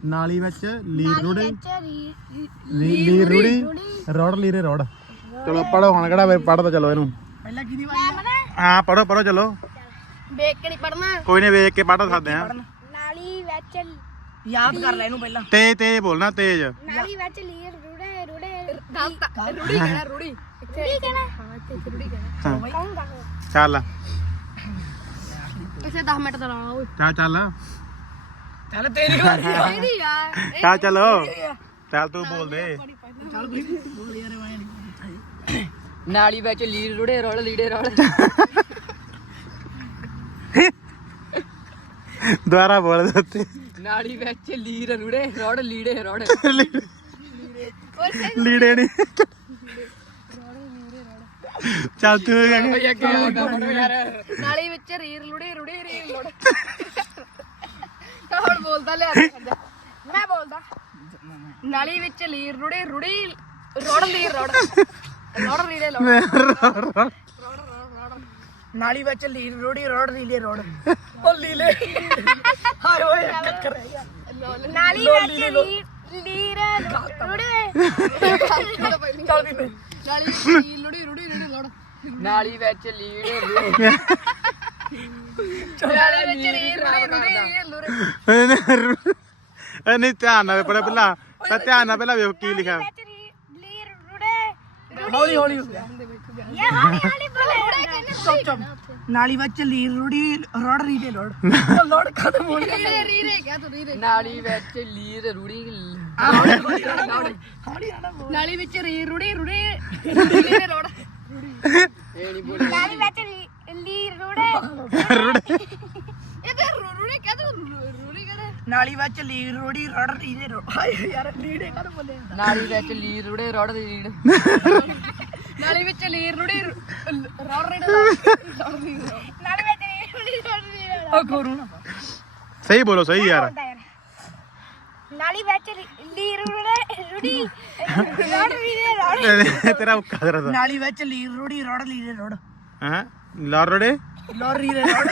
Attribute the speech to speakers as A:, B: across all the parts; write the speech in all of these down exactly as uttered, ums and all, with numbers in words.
A: ਨਾਲੀ ਵਿੱਚ ਲੀਰ ਰੂੜੀ ਲੀਰ ਰੂੜੀ ਰੋੜ ਲੀਰੇ ਰੋੜ। ਚਲੋ ਪੜੋ ਹੁਣ ਕਿਹੜਾ ਪੜ੍ਹਦਾ ਚਲੋ ਇਹਨੂੰ
B: ਪਹਿਲਾਂ ਕਿਹਦੀ ਵਾਰੀ
A: ਹਾਂ ਪੜੋ ਪੜੋ ਚਲੋ
C: ਵੇਖ ਕੇ ਨਹੀਂ ਪੜਨਾ
A: ਕੋਈ ਨਹੀਂ ਵੇਖ ਕੇ ਪੜ੍ਹ ਸਕਦੇ ਆ।
C: ਨਾਲੀ ਵਿੱਚ
B: ਯਾਦ ਕਰ ਲੈ ਇਹਨੂੰ ਪਹਿਲਾਂ
A: ਤੇਜ਼ ਤੇਜ਼ ਬੋਲਣਾ ਤੇਜ਼।
C: ਨਾਲੀ ਵਿੱਚ ਲੀਰ ਰੁੜੇ ਰੁੜੇ ਗਲਤ ਰੁੜੀ ਕਹਿਣਾ ਰੁੜੀ ਰੁੜੀ ਕਹਿਣਾ ਹਾਂ ਇੱਥੇ ਰੁੜੀ ਕਹਿਣਾ ਕਹੂੰਗਾ
A: ਚੱਲ
C: ਇਸੇ ਦਸ ਮਿੰਟ ਦਾ ਲਾਉਣਾ ਓਏ
A: ਚੱਲ ਚੱਲ
B: ਚੱਲ ਤੇਰੀ ਵਾਰੀ ਆ।
C: ਇਹਦੀ ਯਾਰ
A: ਚੱਲ ਚਲੋ ਚੱਲ ਤੂੰ ਬੋਲ ਦੇ।
B: ਚੱਲ ਕੋਈ ਬੋਲ ਯਾਰ ਮੈਂ
D: ਨਾਲੀ ਵਿੱਚ ਲੀਰ ਰੁੜੇ ਰੋਲ ਲੀੜੇ ਰੋਲ
A: ਦੁਬਾਰਾ ਬੋਲ ਦੇ ਉੱਤੇ
D: ਨਾਲੀ ਵਿੱਚ ਲੀਰ ਰੁੜੇ ਰੋੜ ਲੀੜੇ ਰੋੜ
A: ਲੀੜੇ ਨਹੀਂ ਚੱਲ ਤੂੰ
C: ਨਾਲੀ ਵਿੱਚ ਰੀਰ ਲੁੜੀ ਰੁੜੀ ਰੀਰ ਲੁੜ ਹੁਣ ਬੋਲਦਾ ਲਿਆ ਮੈਂ ਬੋਲਦਾ ਨਾਲੀ ਵਿੱਚ ਲੀਰ ਰੁੜੀ ਰੁੜੀ ਰੋੜ ਲੀਰ ਰੋੜ ਰੋੜ ਰੀੜੇ ਲੋੜ
B: ਨਾਲੀ ਵਿੱਚ ਲੀਰ ਰੋੜੀ ਰੋੜ ਲੀਲੇ ਰੋੜ ਉਹ ਲੀਲੇ ਹਾਏ ਓਏ ਟੱਕਰ
C: ਨਾਲੀ ਵਿੱਚ ਲੀਰ ਲੀਰ ਰੁੜੇ
B: ਚੱਲ ਵੀ
C: ਨਾਲੀ ਵਿੱਚ ਲੀਰ ਲੁੜੀ ਰੁੜੀ ਰੁੜੀ ਲੋੜ
D: ਨਾਲੀ ਵਿੱਚ ਲੀੜ
C: ਨਾਲੀ ਵਿੱਚ ਰੀਰ ਰੁੜੀ ਰੁੜੀ ਲੁੜ
A: ਇਹ ਨਹੀਂ ਧਿਆਨ ਨਾਲ ਪੜ੍ਹ ਪਹਿਲਾਂ ਤਾਂ ਧਿਆਨ ਨਾਲ ਪਹਿਲਾਂ ਵੇਖ ਕੀ ਲਿਖਿਆ।
C: ਲੀਰ ਰੁੜੇ
B: ਹੌਲੀ ਹੌਲੀ ਹੋ ਗਿਆ
C: ਇਹ ਹੌਲੀ ਹੌਲੀ ਬੋਲੇ ਕਹਿੰਦੇ
B: ਚੁੱਪ ਚੁੱਪ ਨਾਲੀ ਵਿੱਚ ਲੀਰ ਰੋੜੀ ਰੋੜ ਲੀਲੇ ਰੋੜ ਲੋੜ ਖਤਮ ਹੋ ਗਿਆ
C: ਰੀਰੇ ਰੀਰੇ ਕਿਆ ਤੂੰ ਰੀਰੇ
D: ਨਾਲੀ ਵਿੱਚ ਲੀਰ ਰੁੜੀ
B: ਹੌਲੀ ਹੌਲੀ ਹੌਲੀ ਆਣਾ
C: ਨਾਲੀ ਵਿੱਚ ਰੀਰ ਰੁੜੀ ਰੁੜੀ ਲੀਰੇ ਰੋੜ
D: ਇਹ ਨਹੀਂ ਬੋਲ
C: ਨਾਲੀ ਵਿੱਚ ਲੀਰ ਰੁੜੇ ਇਹ ਤੇ ਰੁੜੇ ਕਿਆ ਤੂੰ ਰੁੜੀ ਕਹਿੰਦੇ
B: ਨਾਲੀ ਵਿੱਚ ਲੀਰ ਰੋੜੀ ਰੋੜ ਲੀਲੇ ਰੋੜ ਹਾਏ ਯਾਰ ਲੀੜੇ ਕਦ ਬੋਲੇ
D: ਨਾਲੀ ਵਿੱਚ ਲੀਰ ਰੁੜੇ ਰੋੜ ਲੀੜ
C: ਨਾਲੀ ਵਿੱਚ ਲੀਰ ਰੁੜੀ ਰੋੜ ਰੀੜੇ ਨਾਲੀ ਵਿੱਚ ਲੀਰ ਰੁੜੀ ਰੋੜ ਰੀੜੇ
B: ਉਹ ਖੋਰੂ ਨਾ
A: ਸਹੀ ਬੋਲੋ ਸਹੀ ਯਾਰ।
C: ਨਾਲੀ ਵਿੱਚ ਲੀਰ ਰੁੜੇ ਰੁੜੀ ਰੋੜ ਰੀੜੇ ਰੋੜ
A: ਤੇਰਾ ਉੱਕਾ ਤੇਰਾ ਤਾਂ
B: ਨਾਲੀ ਵਿੱਚ ਲੀਰ ਰੋੜੀ ਰੋੜ ਲੀਲੇ ਰੋੜ
A: ਹਾਂ ਲਾਰੜੇ
B: ਲੋਰੀ ਦੇ ਰੋੜ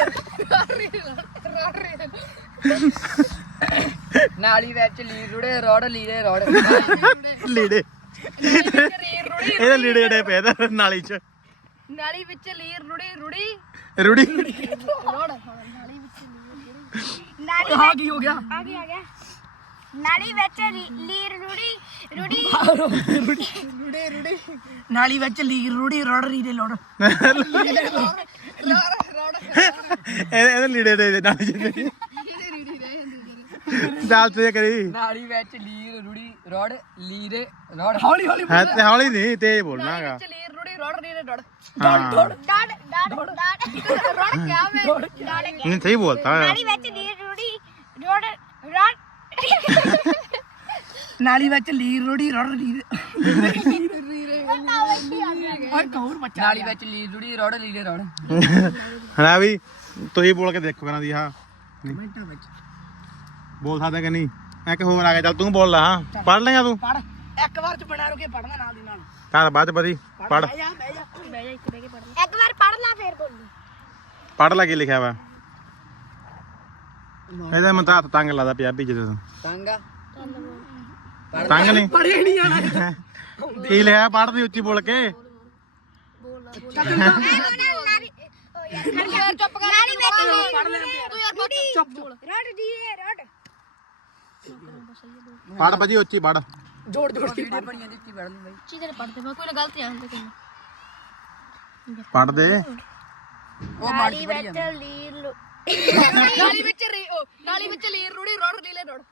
D: ਨਾਲੀ ਵਿੱਚ ਲੀਰ ਰੁੜੇ ਰੋੜ ਲੀੜੇ ਰੋੜ
A: ਲੀੜੇ ਇਹਦੇ ਲੀੜੇ ਜਿਹੜੇ ਪਏ ਤਾਂ ਨਾਲੀ ਚ
C: ਨਾਲੀ ਵਿੱਚ ਲੀਰ ਰੁੜੀ ਰੁੜੀ
A: ਰੂੜੀ
C: ਰੋੜ ਨਾਲੀ ਵਿੱਚ ਨਾਲੀ
B: ਆ ਕੀ ਹੋ ਗਿਆ
C: ਆ ਗਿਆ ਆ ਗਿਆ ਨਾਲੀ ਵਿੱਚ ਲੀਰ ਰੁੜੀ ਰੁੜੀ ਰੁੜੇ ਰੁੜੀ
B: ਨਾਲੀ ਵਿੱਚ ਲੀਰ ਰੋੜੀ ਰੋੜ ਲੀਲੇ ਰੋੜ
A: ਇਹਦੇ ਇਹਦੇ ਲੀੜੇ ਦੇ ਨਾਲੀ ਚ ਚੱਲ ਤੂੰ ਕਰੀ।
D: ਨਾਲੀ ਵਿੱਚ ਲੀਰ ਰੁੜੀ ਰੋੜ ਲੀਰੇ ਰੋੜ
B: ਹੌਲੀ ਹੌਲੀ
A: ਹੈ ਤੇ ਹੌਲੀ ਨਹੀਂ ਤੇਜ਼ ਬੋਲਣਾ ਹੈਗਾ।
C: ਲੀਰ ਰੁੜੀ ਰੋੜ ਰੀੜੇ ਡੜ
A: ਹਾਂ
C: ਡੜ ਡੜ ਡੜ ਰੋੜ ਕਿਆ ਵੇ ਡੜ
A: ਨਹੀਂ ਸਹੀ ਬੋਲਤਾ ਹੈ।
C: ਨਾਲੀ ਵਿੱਚ ਲੀਰ ਰੁੜੀ ਰੋੜ ਰੋੜ
B: ਨਾਲੀ ਵਿੱਚ ਲੀਰ ਰੋੜੀ ਰੋੜ ਲੀਲੇ ਓਏ ਕੌਰ ਬੱਚਾ
D: ਨਾਲੀ ਵਿੱਚ ਲੀਰ ਰੁੜੀ ਰੋੜ ਲੀੜੇ ਰੋੜ
A: ਹਾਂ ਵੀ ਤੁਸੀਂ ਬੋਲ ਕੇ ਦੇਖੋ ਕਰਾਂ ਦੀ ਹਾਂ
B: ਮਿੰਟਾਂ ਵਿੱਚ
A: ਬੋਲ ਸਕਦਾ ਕਿ ਨਹੀਂ ਇੱਕ ਹੋਰ ਆ ਗਿਆ ਚੱਲ ਤੂੰ ਬੋਲ ਲਾ ਹਾਂ ਪੜ ਲੇਗਾ ਤੂੰ
B: ਪੜ ਇੱਕ ਵਾਰ ਚ ਬਣਾ ਰੋਕੇ ਪੜਨਾ ਨਾਲ ਦੀ ਨਾਲ
A: ਚੱਲ ਬਾਅਦ ਚ ਬਦੀ ਪੜ
B: ਬਹਿ ਜਾ ਬਹਿ ਜਾ
C: ਬਹਿ ਜਾ ਇੱਥੇ ਬਹਿ ਕੇ ਪੜ ਇੱਕ ਵਾਰ ਪੜ ਲਾ ਫੇਰ ਬੋਲੀ
A: ਪੜ ਲਾ ਕੀ ਲਿਖਿਆ ਵਾ ਇਹਦਾ ਮੈਂ ਤਾਂ ਹੱਥ ਤੰਗ ਲਾਦਾ ਪੰਜਾਬੀ ਚ ਤੂੰ
D: ਤੰਗਾ
A: ਤੰਗ ਨਹੀਂ
B: ਪੜੇ ਨਹੀਂ ਆਣਾ
A: ਕੀ ਲਿਖਿਆ ਪੜਦੀ ਉੱਚੀ ਬੋਲ ਕੇ
C: ਯਾਰ ਚੁੱਪ ਕਰ ਨਾਲੀ ਵਿੱਚ ਪੜ ਲੈ ਤੂੰ ਯਾਰ ਚੁੱਪ ਰੜ ਦੀ ਰੜ
A: ਪੜ ਬਜੀ ਉੱਚੀ ਪੜ
B: ਜੋੜ ਜੋੜ ਕੇ
D: ਵੀਡੀਓ ਬਣੀਆਂ ਦਿੱਤੀ ਪੜ ਲਈ ਬਾਈ
C: ਚੀਜ਼ੇ ਪੜਦੇ ਮੈਂ ਕੋਈ ਨਾ ਗਲਤ ਆਂਦੇ ਕਿ
A: ਪੜ ਦੇ
D: ਉਹ ਮਾੜੀ ਬੜੀ
C: ਵਿੱਚ ਲੀਰ ਨਾਲੀ ਵਿੱਚ ਰੀ ਉਹ ਨਾਲੀ ਵਿੱਚ ਲੀਰ ਰੁੜੀ ਰੋੜ ਲੀਲੇ ਰੋੜ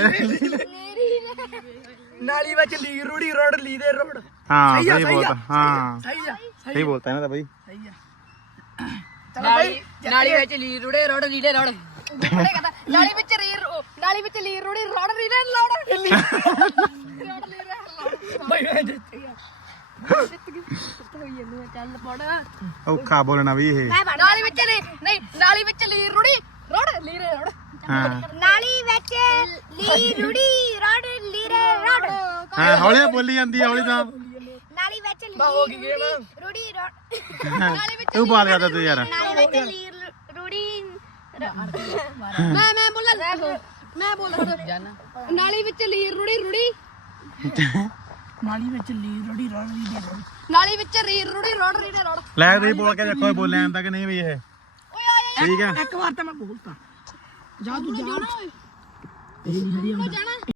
B: ਨਾਲੀ ਵਿੱਚ ਲੀਰ ਰੋੜੀ ਰੋੜ ਲੀਲੇ ਰੋੜ
A: ਹਾਂ
B: ਸਹੀ ਆ,
A: ਸਹੀ
B: ਸਹੀ
A: ਬੋਲਤਾ
B: ਆ,
A: ਹਾਂ
B: ਸਹੀ ਆ
A: ਸਹੀ ਬੋਲਤਾ ਇਹਨਾਂ ਦਾ ਬਈ
B: ਸਹੀ ਆ ਚਲੋ
D: ਨਾਲੀ
B: ਭਾਈ
D: ਨਾਲੀ ਵਿੱਚ ਲੀਰ ਰੁੜੇ ਰੋੜ ਲੀੜੇ ਰੋੜ
C: ਬੜੇ ਕਹਤਾ ਨਾਲੀ ਵਿੱਚ ਰੀਰ ਉਹ ਨਾਲੀ ਵਿੱਚ ਲੀਰ ਰੁੜੀ ਰੋੜ ਰੀਲੇ ਲੋੜ ਰੋੜ ਲੀਰੇ ਲੋੜ
B: ਭਾਈ ਮੈਂ ਜਿੱਤ ਗਿਆ
C: ਹੋਈ ਇਹਨੂੰ ਚੱਲ ਪੜ
A: ਔਖਾ ਬੋਲਣਾ ਵੀ ਇਹ
C: ਨਾਲੀ ਵਿੱਚ ਲੀ ਨਹੀਂ ਨਾਲੀ ਵਿੱਚ ਲੀਰ ਰੁੜੀ ਰੋੜ ਲੀਰੇ ਰੋੜ
A: ਹਾਂ
C: ਨਾਲੀ ਵਿੱਚ ਲੀਰ ਰੁੜੀ ਰੋੜ ਲੀਰੇ ਰੋੜ
A: ਹਾਂ ਹੌਲੀ ਬੋਲੀ ਜਾਂਦੀ ਆ, ਹੌਲੀ ਤਾਂ
C: ਨਾਲੀ ਵਿੱਚ
B: ਹੋ ਗਈ
C: ਲੀਰ
B: game?
C: ਰੁੜੀ ਰੋੜ ਨਾਲੀ ਵਿੱਚ
A: ਤੂੰ ਬਾਤ ਕਰਦਾ ਤੂੰ ਯਾਰ
C: ਨਾਲੀ ਵਿੱਚ ਲੀਰ ਰੁੜੀ ਮੈਂ ਮੈਂ ਬੋਲਾਂ ਮੈਂ ਬੋਲਦਾ ਨਾਲੀ ਵਿੱਚ ਲੀਰ ਰੁੜੀ ਰੁੜੀ
B: ਨਾਲੀ ਵਿੱਚ ਲੀਰ ਰੋੜੀ ਰੋੜ ਲੀਰੇ ਰੋੜ
C: ਨਾਲੀ ਵਿੱਚ ਰੀਰ ਰੁੜੀ ਰੋੜ ਰੀੜੇ ਰੋੜ
A: ਲੈ ਤੁਸੀਂ ਬੋਲ ਕੇ ਦੇਖੋ ਇਹ ਬੋਲਿਆ ਜਾਂਦਾ ਕਿ ਨਹੀਂ ਬਈ ਇਹ
C: ਓਏ ਆ
A: ਠੀਕ ਆ
B: ਇੱਕ ਵਾਰ ਤਾਂ ਮੈਂ ਬੋਲਤਾ ਜਾ ਤੂੰ ਜਾ
C: ਜਾਣਾ ਓਏ
B: ਇਹ ਨਹੀਂ ਹਰੀ
C: ਜਾਣਾ